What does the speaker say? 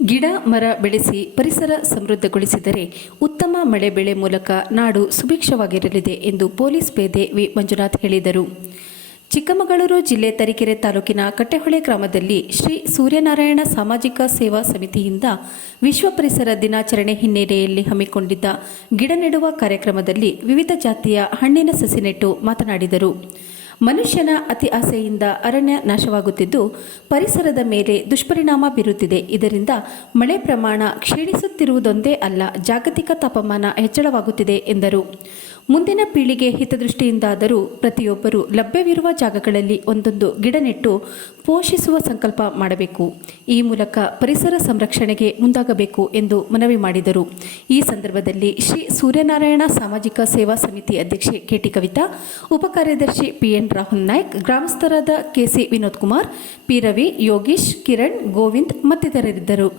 ಗಿಡ ಮರ ಬೆಳೆಸಿ ಪರಿಸರ ಸಮೃದ್ಧಗೊಳಿಸಿದರೆ ಉತ್ತಮ ಮಳೆ ಬೆಳೆ ಮೂಲಕ ನಾಡು ಸುಭಿಕ್ಷವಾಗಿರಲಿದೆ ಎಂದು ಪೊಲೀಸ್ ಪೇದೆ ವಿ ಮಂಜುನಾಥ್ ಹೇಳಿದರು. ಚಿಕ್ಕಮಗಳೂರು ಜಿಲ್ಲೆ ತರೀಕೆರೆ ತಾಲೂಕಿನ ಕಟ್ಟೆಹೊಳೆ ಗ್ರಾಮದಲ್ಲಿ ಶ್ರೀ ಸೂರ್ಯನಾರಾಯಣ ಸಾಮಾಜಿಕ ಸೇವಾ ಸಮಿತಿಯಿಂದ ವಿಶ್ವ ಪರಿಸರ ದಿನಾಚರಣೆ ಹಿನ್ನೆಲೆಯಲ್ಲಿ ಹಮ್ಮಿಕೊಂಡಿದ್ದ ಗಿಡ ನೆಡುವ ಕಾರ್ಯಕ್ರಮದಲ್ಲಿ ವಿವಿಧ ಜಾತಿಯ ಹಣ್ಣಿನ ಸಸಿ ನೆಟ್ಟು ಮಾತನಾಡಿದರು. ಮನುಷ್ಯನ ಅತಿ ಆಸೆಯಿಂದ ಅರಣ್ಯ ನಾಶವಾಗುತ್ತಿದ್ದು ಪರಿಸರದ ಮೇಲೆ ದುಷ್ಪರಿಣಾಮ ಬೀರುತ್ತಿದೆ. ಇದರಿಂದ ಮಳೆ ಪ್ರಮಾಣ ಕ್ಷೀಣಿಸುತ್ತಿರುವುದೊಂದೇ ಅಲ್ಲ, ಜಾಗತಿಕ ತಾಪಮಾನ ಹೆಚ್ಚಳವಾಗುತ್ತಿದೆ ಎಂದರು. ಮುಂದಿನ ಪೀಳಿಗೆ ಹಿತದೃಷ್ಟಿಯಿಂದಾದರೂ ಪ್ರತಿಯೊಬ್ಬರೂ ಲಭ್ಯವಿರುವ ಜಾಗಗಳಲ್ಲಿ ಒಂದೊಂದು ಗಿಡ ನೆಟ್ಟು ಪೋಷಿಸುವ ಸಂಕಲ್ಪ ಮಾಡಬೇಕು. ಈ ಮೂಲಕ ಪರಿಸರ ಸಂರಕ್ಷಣೆಗೆ ಮುಂದಾಗಬೇಕು ಎಂದು ಮನವಿ ಮಾಡಿದರು. ಈ ಸಂದರ್ಭದಲ್ಲಿ ಶ್ರೀ ಸೂರ್ಯನಾರಾಯಣ ಸಾಮಾಜಿಕ ಸೇವಾ ಸಮಿತಿ ಅಧ್ಯಕ್ಷೆ ಕೆಟಿ ಕವಿತಾ, ಉಪಕಾರ್ಯದರ್ಶಿ ಪಿಎನ್ ರಾಹುಲ್ ನಾಯ್ಕ್, ಗ್ರಾಮಸ್ಥರಾದ ಕೆಸಿ ವಿನೋದ್ ಕುಮಾರ್, ಪಿ ರವಿ, ಯೋಗೀಶ್, ಕಿರಣ್, ಗೋವಿಂದ್ ಮತ್ತಿತರರಿದ್ದರು.